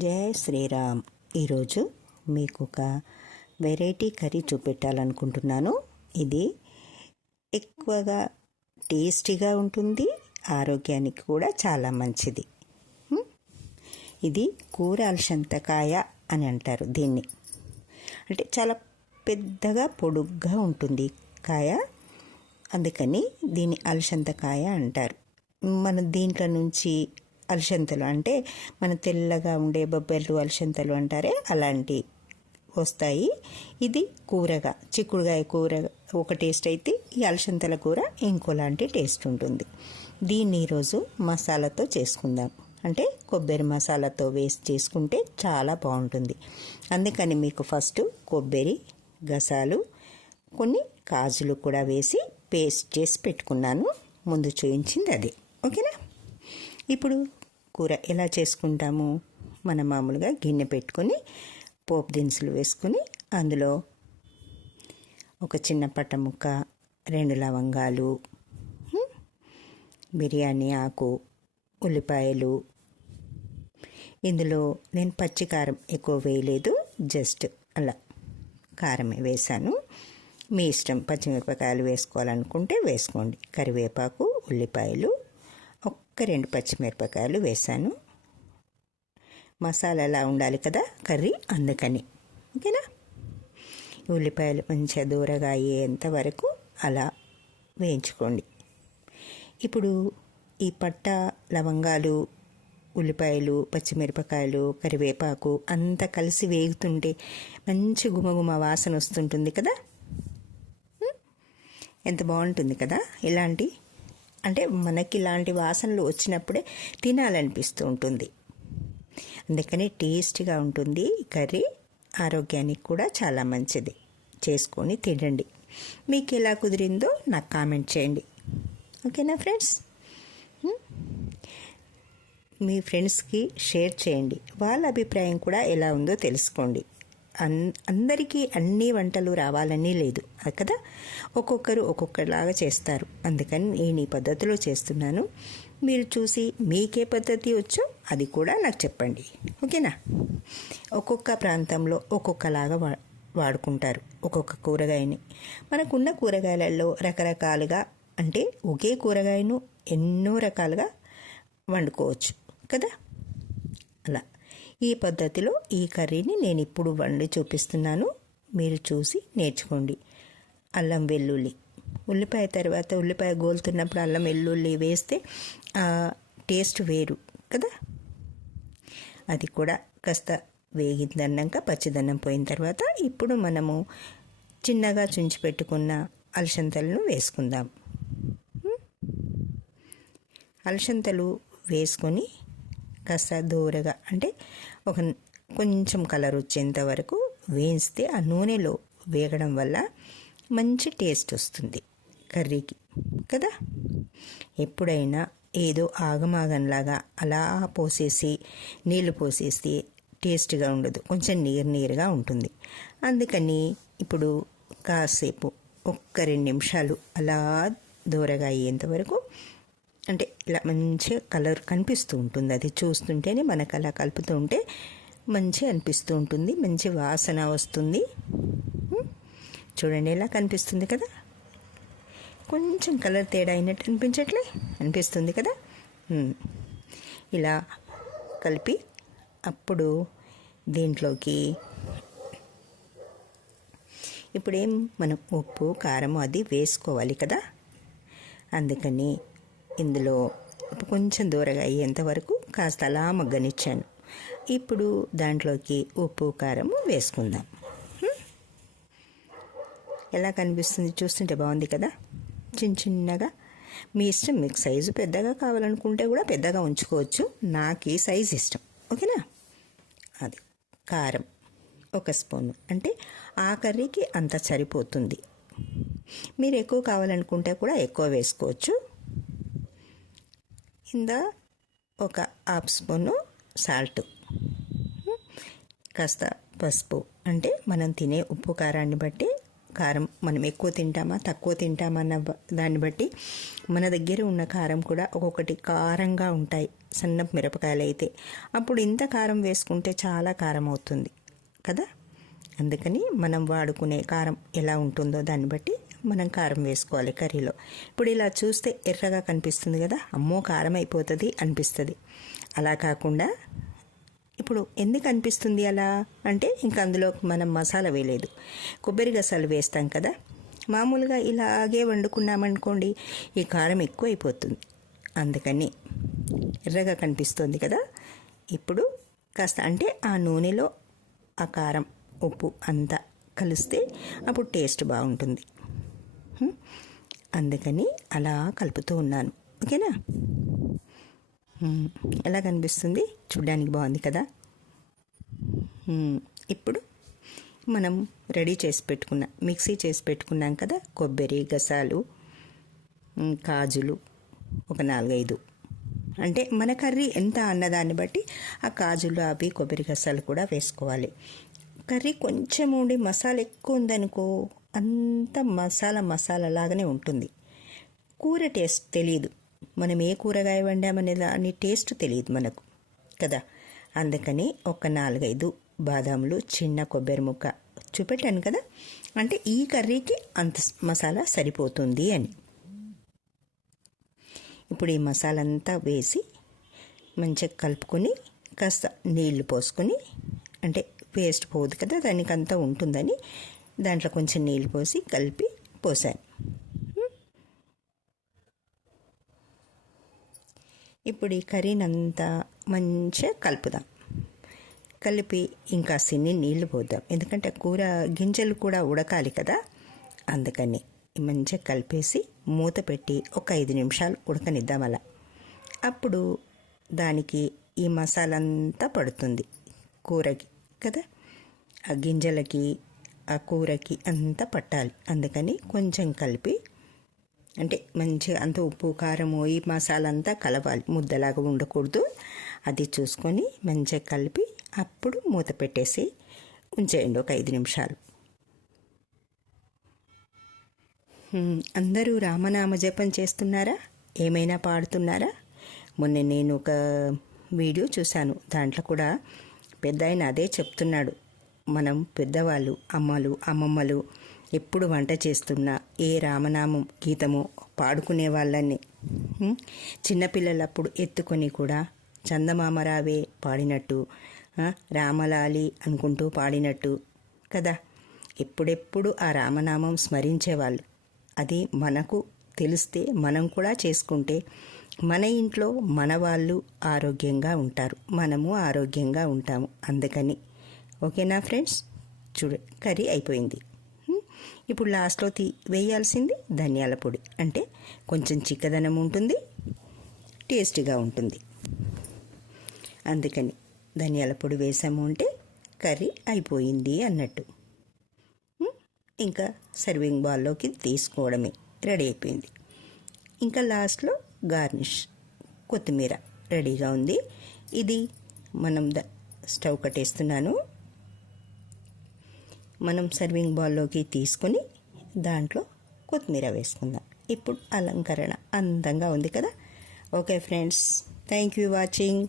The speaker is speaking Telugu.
జై శ్రీరామ్. ఈరోజు మీకు ఒక వెరైటీ కర్రీ చూపెట్టాలనుకుంటున్నాను. ఇది ఎక్కువగా టేస్టీగా ఉంటుంది, ఆరోగ్యానికి కూడా చాలా మంచిది. ఇది కూర అలసందకాయ అని అంటారు దీన్ని. అంటే చాలా పెద్దగా పొడుగ్గా ఉంటుంది కాయ, అందుకని దీన్ని అలసందకాయ అంటారు. మన దీంట్లో నుంచి అలసందలు అంటే మన తెల్లగా ఉండే బొబ్బర్లు అలసందలు అంటారే అలాంటి వస్తాయి. ఇది కూరగా చిక్కుడుగాయ కూర ఒక టేస్ట్ అయితే ఈ అలసందల కూర ఇంకోలాంటి టేస్ట్ ఉంటుంది. దీన్ని ఈరోజు మసాలాతో చేసుకుందాం. అంటే కొబ్బరి మసాలాతో వేసి చేసుకుంటే చాలా బాగుంటుంది. అందుకని మీకు ఫస్ట్ కొబ్బరి గసాలు కొన్ని కాజులు కూడా వేసి పేస్ట్ చేసి పెట్టుకున్నాను. ముందు చూపించింది అదే. ఓకేనా? ఇప్పుడు కూర ఎలా చేసుకుంటాము? మనం మామూలుగా గిన్నె పెట్టుకొని పోపు దినుసులు వేసుకొని అందులో ఒక చిన్న పట్ట ముక్క, 2 లవంగాలు, బిర్యానీ ఆకు, ఉల్లిపాయలు. ఇందులో నేను పచ్చి కారం ఎక్కువ వేయలేదు, జస్ట్ అలా కారమే వేసాను. మీ ఇష్టం, పచ్చిమిరపకాయలు వేసుకోవాలనుకుంటే వేసుకోండి. కరివేపాకు, ఉల్లిపాయలు, ఒక 2 పచ్చిమిరపకాయలు వేసాను. మసాలా ఎలా ఉండాలి కదా కర్రీ, అందుకని. ఓకేనా? ఉల్లిపాయలు మంచిగా దూరగా అయ్యేంత వరకు అలా వేయించుకోండి. ఇప్పుడు ఈ పట్ట, లవంగాలు, ఉల్లిపాయలు, పచ్చిమిరపకాయలు, కరివేపాకు అంతా కలిసి వేగుతుంటే మంచి గుమగుమ వాసన వస్తుంటుంది కదా. ఎంత బాగుంటుంది కదా ఇలాంటి. అంటే మనకి ఇలాంటి వాసనలు వచ్చినప్పుడే తినాలనిపిస్తూ ఉంటుంది. అందుకని టేస్ట్గా ఉంటుంది కర్రీ, ఆరోగ్యానికి కూడా చాలా మంచిది. చేసుకొని తినండి. మీకు ఎలా కుదిరిందో నాకు కామెంట్ చేయండి. ఓకేనా ఫ్రెండ్స్? మీ ఫ్రెండ్స్కి షేర్ చేయండి. వాళ్ళ అభిప్రాయం కూడా ఎలా ఉందో తెలుసుకోండి. అందరికీ అన్ని వంటలు రావాలని లేదు కదా. ఒక్కొక్కరు ఒక్కొక్కలాగా చేస్తారు. అందుకని నేను ఈ పద్ధతిలో చేస్తున్నాను. మీరు చూసి మీకే పద్ధతి వచ్చో అది కూడా నాకు చెప్పండి. ఓకేనా? ఒక్కొక్క ప్రాంతంలో ఒక్కొక్కలాగా వాడుకుంటారు ఒక్కొక్క కూరగాయని. మనకున్న కూరగాయలలో రకరకాలుగా, అంటే ఒకే కూరగాయను ఎన్నో రకాలుగా వండుకోవచ్చు కదా. అలా ఈ పద్ధతిలో ఈ కర్రీని నేను ఇప్పుడు వండి చూపిస్తున్నాను. మీరు చూసి నేర్చుకోండి. అల్లం వెల్లుల్లి, ఉల్లిపాయ తర్వాత ఉల్లిపాయ గోలుతున్నప్పుడు అల్లం వెల్లుల్లి వేస్తే టేస్ట్ వేరు కదా. అది కూడా కాస్త వేగిందన్నాక, పచ్చిదన్నం పోయిన తర్వాత ఇప్పుడు మనము చిన్నగా చుంచి పెట్టుకున్న అలసందలను వేసుకుందాం. అలసందలు వేసుకొని కాస్త దూరగా, అంటే ఒక కొంచెం కలర్ వచ్చేంత వరకు వేయిస్తే ఆ నూనెలో వేగడం వల్ల మంచి టేస్ట్ వస్తుంది కర్రీకి కదా. ఎప్పుడైనా ఏదో ఆగమాగంలాగా అలా పోసేసి నీళ్లు పోసేసి టేస్ట్గా ఉండదు, కొంచెం నీరుగా ఉంటుంది. అందుకని ఇప్పుడు కాసేపు ఒక్క 2 నిమిషాలు అలా దూరగా అయ్యేంత వరకు, అంటే ఇలా మంచిగా కలర్ కనిపిస్తూ ఉంటుంది. అది చూస్తుంటేనే మనకు అలా కలుపుతూ ఉంటే మంచిగా అనిపిస్తూ ఉంటుంది, మంచి వాసన వస్తుంది. చూడండి ఎలా కనిపిస్తుంది కదా. కొంచెం కలర్ తేడా అయినట్టు అనిపిస్తుంది కదా. ఇలా కలిపి అప్పుడు దీంట్లోకి ఇప్పుడేం మనం ఉప్పు, కారం అది వేసుకోవాలి కదా. అందుకని ఇందులో కొంచెం దూరగా అయ్యేంత వరకు కాస్త అలా మగ్గనిచ్చాను. ఇప్పుడు దాంట్లోకి ఉప్పు, కారం వేసుకుందాం. ఎలా కనిపిస్తుంది చూస్తుంటే బాగుంది కదా. చిన్నగా మీ ఇష్టం. మీకు సైజు పెద్దగా కావాలనుకుంటే కూడా పెద్దగా ఉంచుకోవచ్చు. నాకు ఈ సైజు ఇష్టం. ఓకేనా? అది కారం 1 స్పూను, అంటే ఆ కర్రీకి అంత సరిపోతుంది. మీరు ఎక్కువ కావాలనుకుంటే కూడా ఎక్కువ వేసుకోవచ్చు. కింద ఒక 1/2 స్పూను సాల్ట్, కాస్త పసుపు, అంటే మనం తినే ఉప్పు కారాన్ని బట్టి కారం మనం ఎక్కువ తింటామా తక్కువ తింటామా అన్న దాన్ని బట్టి మన దగ్గర ఉన్న కారం కూడా ఒక్కొక్కటి కారంగా ఉంటాయి. సన్నపు మిరపకాయలు అయితే అప్పుడు ఇంత కారం వేసుకుంటే చాలా కారం అవుతుంది కదా. అందుకని మనం వాడుకునే కారం ఎలా ఉంటుందో దాన్ని బట్టి మనం కారం వేసుకోవాలి కర్రీలో. ఇప్పుడు ఇలా చూస్తే ఎర్రగా కనిపిస్తుంది కదా, అమ్మో కారం అయిపోతుంది అనిపిస్తుంది. అలా కాకుండా ఇప్పుడు ఎందుకు అనిపిస్తుంది అలా అంటే, ఇంకా అందులో మనం మసాలా వేయలేదు, కొబ్బరి గసాలు వేస్తాం కదా. మామూలుగా ఇలాగే వండుకున్నామనుకోండి ఈ కారం ఎక్కువ అయిపోతుంది. అందుకని ఎర్రగా కనిపిస్తుంది కదా. ఇప్పుడు కాస్త అంటే ఆ నూనెలో ఆ కారం ఉప్పు అంతా కలిస్తే అప్పుడు టేస్ట్ బాగుంటుంది. అందుకని అలా కలుపుతూ ఉన్నాను. ఓకేనా. ఎలా కనిపిస్తుంది, చూడ్డానికి బాగుంది కదా. ఇప్పుడు మనం రెడీ చేసి పెట్టుకున్న మిక్సీ చేసి పెట్టుకున్నాం కదా, కొబ్బరి గసాలు, కాజులు ఒక 4-5, అంటే మన కర్రీ ఎంత అన్నదాన్ని బట్టి ఆ కాజులు అవి కొబ్బరి గసాలు కూడా వేసుకోవాలి. కర్రీ కొంచెం ఉండి మసాలా ఎక్కువ ఉందనుకో అంత మసాలా లాగానే ఉంటుంది. కూర టేస్ట్ తెలియదు, మనం ఏ కూరగాయ వండామనే దాని టేస్ట్ తెలియదు మనకు కదా. అందుకని ఒక 4-5 బాదాములు, చిన్న కొబ్బరి ముక్క చూపెట్టాను కదా, అంటే ఈ కర్రీకి అంత మసాలా సరిపోతుంది అని. ఇప్పుడు ఈ మసాలా అంతా వేసి మంచిగా కలుపుకొని కాస్త నీళ్లు పోసుకొని, అంటే పేస్ట్ పోదు కదా దానికంతా ఉంటుందని దాంట్లో కొంచెం నీళ్ళు పోసి కలిపి పోసాను. ఇప్పుడు ఈ కర్రీనంతా మంచిగా కలుపుదాం. కలిపి ఇంకా సిన్ని నీళ్లు పోద్దాం, ఎందుకంటే కూర గింజలు కూడా ఉడకాలి కదా. అందుకని మంచిగా కలిపేసి మూత పెట్టి ఒక 5 నిమిషాలు ఉడకనిద్దాం అలా. అప్పుడు దానికి ఈ మసాలా అంతా పడుతుంది కూరకి కదా, ఆ గింజలకి ఆ కూరకి అంతా పట్టాలి. అందుకని కొంచెం కలిపి, అంటే మంచిగా అంత ఉప్పు కారము ఈ మసాలా అంతా కలవాలి, ముద్దలాగా ఉండకూడదు. అది చూసుకొని మంచిగా కలిపి అప్పుడు మూత పెట్టేసి ఉంచేయండి ఒక 5 నిమిషాలు. అందరూ రామనామ జపం చేస్తున్నారా, ఏమైనా పాడుతున్నారా? మొన్న నేను ఒక వీడియో చూశాను, దాంట్లో కూడా పెద్ద ఆయన అదే చెప్తున్నాడు. మనం పెద్దవాళ్ళు, అమ్మమ్మలు ఎప్పుడు వంట చేస్తున్నా ఏ రామనామం గీతమో పాడుకునే వాళ్ళని చిన్నపిల్లలప్పుడు ఎత్తుకొని కూడా చందమామ రావే పాడినట్టు, రామలాలి అనుకుంటూ పాడినట్టు కదా. ఎప్పుడెప్పుడు ఆ రామనామం స్మరించేవాళ్ళు. అది మనకు తెలిస్తే మనం కూడా చేసుకుంటే మన ఇంట్లో మన వాళ్ళు ఆరోగ్యంగా ఉంటారు, మనము ఆరోగ్యంగా ఉంటాము. అందుకని ఓకేనా ఫ్రెండ్స్. చూడు కర్రీ అయిపోయింది. ఇప్పుడు లాస్ట్లో వేయాల్సింది ధనియాల పొడి, అంటే కొంచెం చిక్కదనం ఉంటుంది, టేస్టీగా ఉంటుంది. అందుకని ధనియాల పొడి వేసాము అంటే కర్రీ అయిపోయింది అన్నట్టు. ఇంకా సర్వింగ్ బౌల్లోకి తీసుకోవడమే, రెడీ అయిపోయింది. ఇంకా లాస్ట్లో గార్నిష్ కొత్తిమీర రెడీగా ఉంది. ఇది మనం స్టవ్ కట్టేస్తున్నాను. మనం సర్వింగ్ బౌల్లోకి తీసుకొని దాంట్లో కొత్తిమీర వేసుకుందాం. ఇప్పుడు అలంకరణ అందంగా ఉంది కదా. Okay friends, thank you watching.